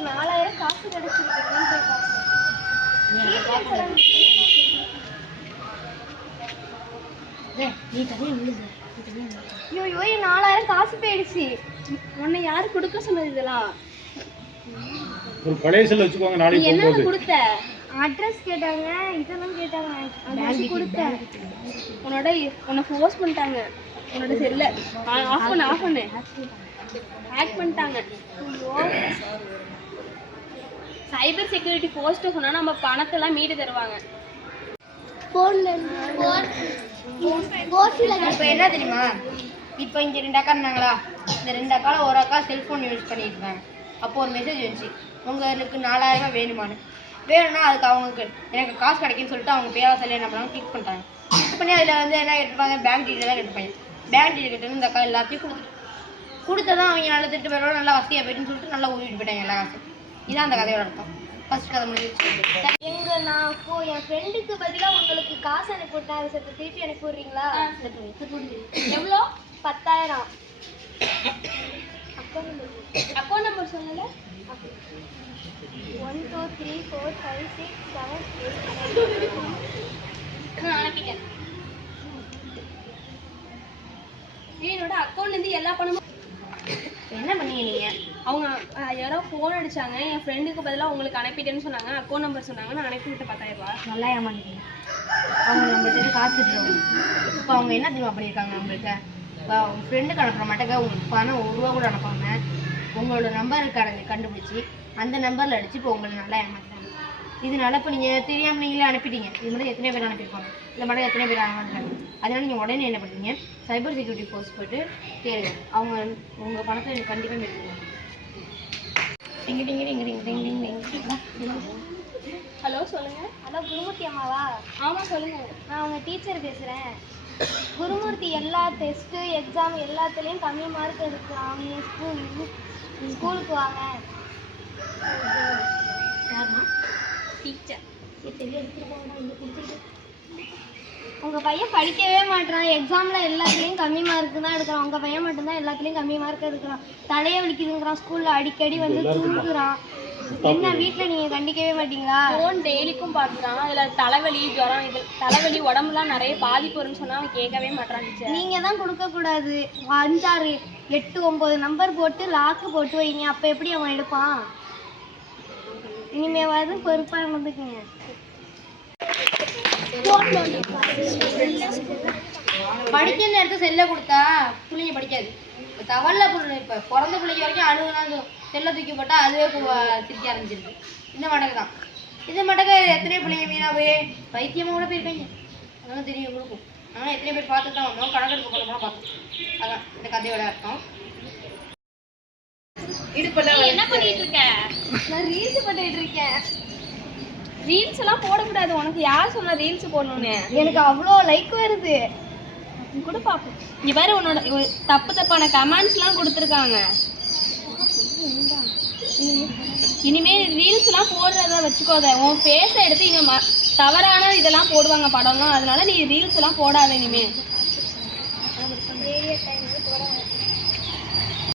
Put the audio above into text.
எனக்கு 4000 காசு கிடைச்சிருக்கு. ஐயோ 4000 காசு போயிடுச்சு. உன்னை யாரு கொடுக்க சொன்னது இதெல்லாம்? ஒரு பழைய செல் வச்சுக்கோங்க. நாளைக்கு என்ன கொடுத்த? அட்ரஸ் கேட்டாங்க, இதெல்லாம் கேட்டாங்க. அட்ரஸ் கொடுத்தேன். உன்னை ஃபோர்ஸ் பண்ணிட்டாங்க. உன்னோட செல்ல ஆஃப் பண்ணு ஹேக் பண்ணிட்டாங்க. சைபர் செக்யூரிட்டி போஸ்ட்டு சொன்னா நம்ம பணத்தெல்லாம் மீட்டு தருவாங்க. இப்போ என்ன தெரியுமா, இப்போ இங்கே 2 அக்கா இருந்தாங்களா, இந்த 2 அக்காவில் ஒரு அக்கா செல்ஃபோன் யூஸ் பண்ணிட்டு இருந்தாங்க. அப்போது ஒரு மெசேஜ் வந்துச்சு, உங்களுக்கு 4000 வேணுமான்னு. வேணும்னா அதுக்கு அவங்களுக்கு எனக்கு காசு கிடைக்குன்னு சொல்லிட்டு அவங்க பேரா சொல்லி என்ன பண்ணாங்க, கிளிக் பண்ணிட்டாங்க. கிளிக் பண்ணி அதில் வந்து என்ன எடுத்துப்பாங்க, பேங்க் டீட்டெயில் தான் எடுத்துப்பாங்க. பேங்க் டீட்டெயில் கிட்ட இந்த அக்கா எல்லாத்தையும் கொடுத்ததான் அவங்க நல்லா திட்டு பேரோட நல்லா வசதியாக போயிட்டுன்னு சொல்லிட்டு நல்லா ஊறிட்டு போயிட்டாங்க எல்லா காசும். இதான் அந்த கதையோட அர்த்தம். ஃபர்ஸ்ட் கதை முடிஞ்சிச்சு. நான் இப்போ என் ஃப்ரெண்டுக்கு பதிலாக உங்களுக்கு காசு அனுப்பிவிட்டேன். அதை சேர்த்து திருப்பி அனுப்பி விட்றீங்களா? எவ்வளோ? 10,000. அக்கௌண்ட் நம்பர் சொல்லல. 1 2 3 4 5 6 7 8 அனுப்பிட்டேன். என்னோட அக்கௌண்ட்லேருந்து எல்லா பணமும் என்ன பண்ணீங்க நீங்கள்? அவங்க யாரோ ஃபோன் அடித்தாங்க, என் ஃப்ரெண்டுக்கு பதிலாக உங்களுக்கு அனுப்பிட்டேன்னு சொன்னாங்க. அக்கௌண்ட் நம்பர் சொன்னாங்க, நான் அனுப்பிவிட்டு 10,000 ரூபா. நல்லா ஏமாந்துட்டீங்க. அவங்க நம்மள்கிட்ட காத்துட்டுருவாங்க. இப்போ அவங்க என்ன தெரியுமா பண்ணியிருக்காங்க நம்மள்கிட்ட? இப்போ அவங்க ஃப்ரெண்டுக்கு அனுப்புகிற மாட்டேங்க உங்களுக்கு பணம் 1 ரூபா கூட அனுப்பாங்க. உங்களோட நம்பர் கண்டுபிடிச்சி அந்த நம்பரில் அடித்து இப்போ உங்களை நல்லா ஏமாத்துறாங்க. இதனால இப்போ நீங்கள் தெரியாமல் நீங்களே அனுப்பிட்டீங்க. இது மட்டும் எத்தனை பேர் அனுப்பியிருப்பாங்க, இந்த மாதிரி எத்தனை பேர் ஏமாத்துறாங்க. அதனால நீங்கள் உடனே என்ன பண்ணுறீங்க, சைபர் செக்யூரிட்டி போஸ்ட் போய்ட்டு கேளுங்க. அவங்க உங்கள் பணத்தை எனக்கு கண்டிப்பாக எடுத்துருவாங்க. ஹலோ சொல்லுங்கள். ஹலோ குருமூர்த்தி அம்மாவா? ஆமாம் சொல்லுங்கள். நான் அவங்க டீச்சர் பேசுகிறேன். குருமூர்த்தி எல்லா டெஸ்ட்டு எக்ஸாம் எல்லாத்துலேயும் கம்மி மார்க் எடுக்கிறான். அவங்க ஸ்கூலுக்கு வாங்க. யாருமா? டீச்சர். உங்கள் பையன் படிக்கவே மாட்டான். எக்ஸாமில் எல்லாத்துலேயும் கம்மி மார்க்கு தான் எடுக்கிறான். உங்கள் பையன் மட்டும்தான் எல்லாத்துலேயும் கம்மி மார்க் எடுக்கிறான். தலையை வலிக்குதுங்கிறான். ஸ்கூலில் அடிக்கடி வந்து தூங்குறான். என்ன வீட்டில் நீங்கள் கண்டிக்கவே மாட்டீங்களா? ஃபோன் டெய்லிக்கும் பார்க்குறான். அதில் தலைவலி ஜுரம், இது தலைவலி உடம்புலாம் நிறைய பாதிப்பு வரும்னு சொன்னால் அவன் கேட்கவே மாட்டான். டீச்சர் நீங்கள் தான் கொடுக்கக்கூடாது. 5 6 8 9 நம்பர் போட்டு லாக்கு போட்டு வைங்க. அப்போ எப்படி அவன் எடுப்பான்? இனிமேவாது பொறுப்பாக நடந்துக்குங்க. படிக்கிற நேரத்தில் செல்லை கொடுத்தா பிள்ளைங்க படிக்காது. இப்போ தவல்ல பிள்ளை இப்போ பிறந்த பிள்ளைக்கு வரைக்கும் அழுகுனாங்க, செல்லை தூக்கி போட்டால் அதுவே சிரிக்க ஆரம்பிச்சிருக்கு. இந்த மடக்கு தான் இந்த மடக்கு. எத்தனை பிள்ளைங்க மீனா போய் வைத்தியமாக கூட போயிருக்காங்க. அதெல்லாம் தெரியும் கொடுக்கும். ஆனால் எத்தனை பேர் பார்த்துட்டு தான் வந்தோம், கணக்கெடுக்க போல போனால் பார்த்தோம். அதான் இந்த கதையோட அர்த்தம். என்ன பண்ணிட்டு இருக்க? நான் ரீல்ஸ் பண்ணிட்டு இருக்கேன். ரீல்ஸ் எல்லாம் போடக்கூடாது. உனக்கு யார் சொன்னா ரீல்ஸ் போடணும்னு? எனக்கு அவ்வளோ லைக் வருது கூட பார்ப்போம். இங்கே வேறு உன்னோட தப்பான கமெண்ட்ஸ்லாம் கொடுத்துருக்காங்க. இனிமேல் ரீல்ஸ்லாம் போடுறத வச்சுக்கோத. உன் ஃபேஸை எடுத்து இங்கே தவறான இதெல்லாம் போடுவாங்க படம்லாம். அதனால நீ ரீல்ஸ் எல்லாம் போடாத இனிமேல்.